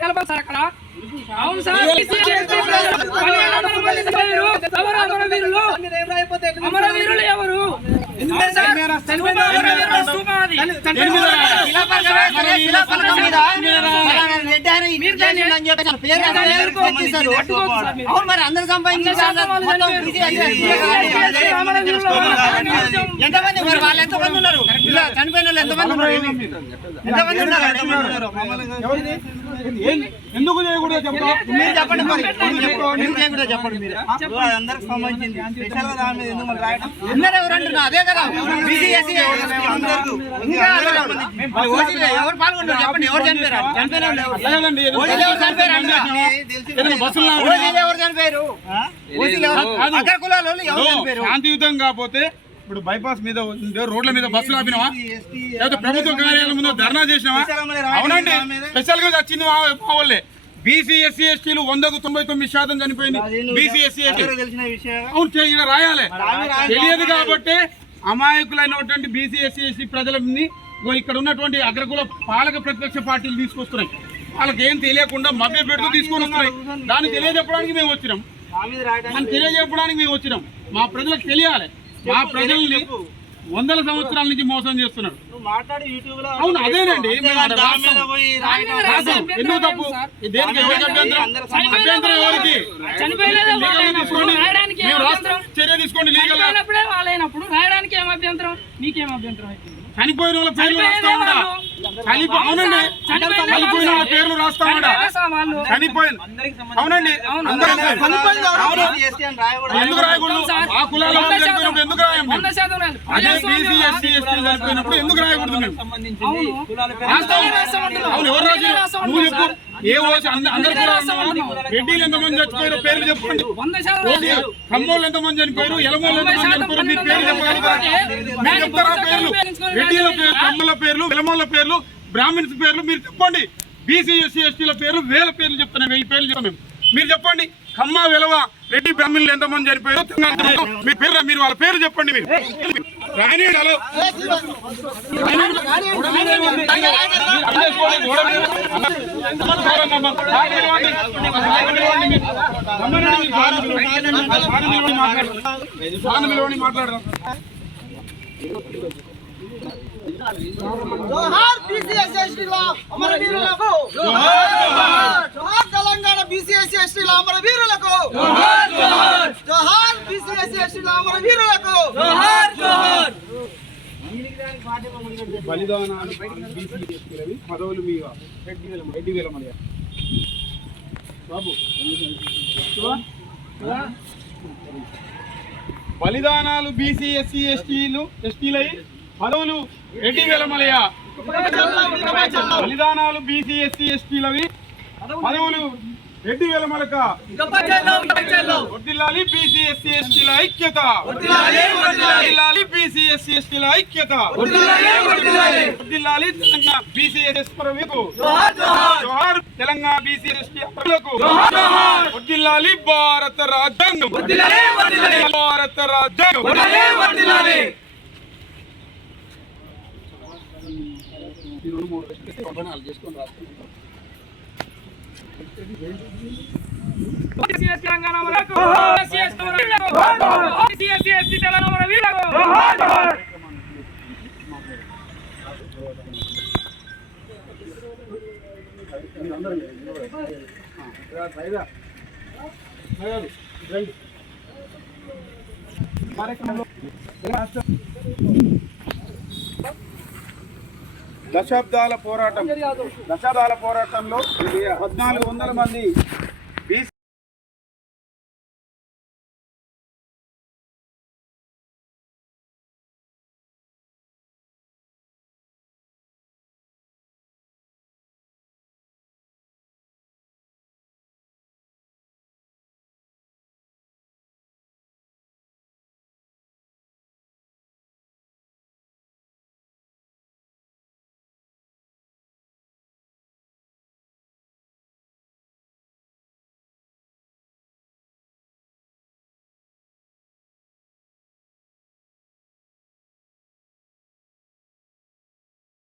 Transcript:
కలపాలి సార్ అక్కడ అవును సార్ ఎవరు అమరవీరులు ఎవరు అమరవీరుల స్తూపం అవును మరి అందరు సంపాదించారు. ఎంతమంది మరి వాళ్ళు ఎంతమంది ఉన్నారు ఇలా చనిపోయిన వాళ్ళు ఎంతమంది ఉన్నారు ఎంతమంది ఉన్నారు ఎందుకు చేయకూడదు మీరు చెప్పండి మరి మీరు చేయకుండా చెప్పండి మీరు అందరికి సంబంధించింది స్పెషల్గా దాని మీద ఎందుకు రాయడం అందరూ అదే కదా బీసీ ఎస్సీ ఇంకా మరి ఓసీలో ఎవరు పాల్గొన్నారు చెప్పండి ఎవరు చనిపోయారు చనిపోయిన వాళ్ళు ఎవరు? చనిపోయారు బస్సులు ఎవరు చనిపోయారు. అగ్ర కులాల ఎవరు చనిపోయారు శాంతియుతం కాకపోతే ఇప్పుడు బైపాస్ మీద రోడ్ల మీద బస్సులు ఆపినావా? లేకపోతే ప్రభుత్వ కార్యాలయం ముందు ధర్నా చేసినావా? అవునండి. స్పెషల్గా వచ్చింది మా వాళ్ళే బీసీ ఎస్సీ ఎస్టీలు వందకు తొంభై తొమ్మిది శాతం చనిపోయింది. BC SC ST. అవును రాయాలి. తెలియదు కాబట్టి అమాయకులైనటువంటి బీసీ ఎస్సీ ఎస్టీ ప్రజలని ఇక్కడ ఉన్నటువంటి అగ్రకుల పాలక ప్రతిపక్ష పార్టీలు తీసుకొస్తున్నాయి. వాళ్ళకి ఏం తెలియకుండా మభ్య పెడుతూ తీసుకొని వస్తున్నాయి. దాన్ని తెలియజెప్పడానికి మేము వచ్చినాం. దాన్ని తెలియజెప్పడానికి మేము వచ్చినాం. మా ప్రజలకు తెలియాలి. మా ప్రజల్ని వందల సంవత్సరాల నుంచి మోసం చేస్తున్నారు. నువ్వు మాట్లాడి యూట్యూబ్లో అవును అదేనండి. ఎందుకు తప్పు. దేనికి అభ్యంతరం ఎవరికి? చర్య తీసుకోండి లీగల్ చనిపోయినప్పుడే వాళ్ళైనప్పుడు రాయడానికి ఏం అభ్యంతరం? నీకేం అభ్యంతరం? అయితే చనిపోయిన వాళ్ళ పేర్లు అవునండి. చనిపోయిన చనిపోయిన వాళ్ళ పేర్లు రాస్తా ఉండా వాళ్ళు చనిపోయిన అవునండి. అందరూ అవును ఎస్టీ అని రాయకూడదు. ఎందుకు రాయకూడదు? ఆ కులాల వాళ్ళు చనిపోయినప్పుడు ఎందుకు రాయం. అదే బీసీ ఎస్సీ ఎస్టీ చనిపోయినప్పుడు ఎందుకు రాయకూడదు మేము? అవును. ఎవరు రాసి నువ్వు చెప్పు. ఏ ఓసి? అందరు? రెడ్డిలు ఎంతమంది చచ్చిపోయారో పేర్లు చెప్పండి. ఖమ్మోళ్ళు ఎంతమంది చనిపోయారు? ఎలమోళ్ళు ఎంతమంది చనిపోయారు? మీ పేర్లు చెప్పగలుగుతారా మీరు చెప్తారా పేర్లు? రెడ్డిల పేర్లు కమ్మల పేర్లు విలమల పేర్లు బ్రాహ్మిన్స్ పేర్లు మీరు చెప్పండి. బీసీ ఎస్సీ ఎస్టీల పేర్లు వేల పేర్లు చెప్తాను వెయ్యి పేర్లు చెప్తాం మేము. మీరు చెప్పండి ఖమ్మ విలవ రెడ్డి బ్రాహ్మణులు ఎంతమంది చనిపోయారు మీ పేరు మీరు వాళ్ళ పేరు చెప్పండి మీరు. రాని హలో. మాట్లాడదాం జోహార్ బీసీఎస్సీ ఎస్టీల అమరవీరులకు జోహార్ జోహార్. తెలంగాణ బీసీఎస్సీ ఎస్టీల అమరవీరులకు జోహార్ జోహార్. ఎస్టీల అమరవీరులకు జోహార్ జోహార్. బలిదానాలు బీసీ ఎస్టీలవి పదవులు మీ రెడ్డి వేల రెడ్డి వేల మర్యాద బాబు బలిదానాలు బీసీ ఎస్సీ ఎస్టీలు ఎస్టీలై పదవులు రెడ్డి వేలమలయ బలిదానాలు బీసీ ఎస్సీ ఎస్టీలవి. పదవులు రెడ్డి వేలమలక. వడ్డిల్లాలి బీసీ ఎస్సీ ఎస్టీల ఐక్యత. వడ్డిల్లాలి బీసీ ఎస్సీ ఎస్టీల ఐక్యత. వడ్డిల్లాలి తెలంగాణ బీసీ పరవీకు జోహార్ తెలంగాణ బీసీ ఎస్టీ అమరులకు వడ్డిల్లాలి భారత రాజ్యాంగం. భారత రాజ్యాంగం. BCS తెలంగాణ అమరులకు. BCS అమరవీరులకు. BCS ఎస్టీ తెలంగాణ అమరవీరులకు. దశాబ్దాల పోరాటం. దశాబ్దాల పోరాటంలో పద్నాలుగు వందల మంది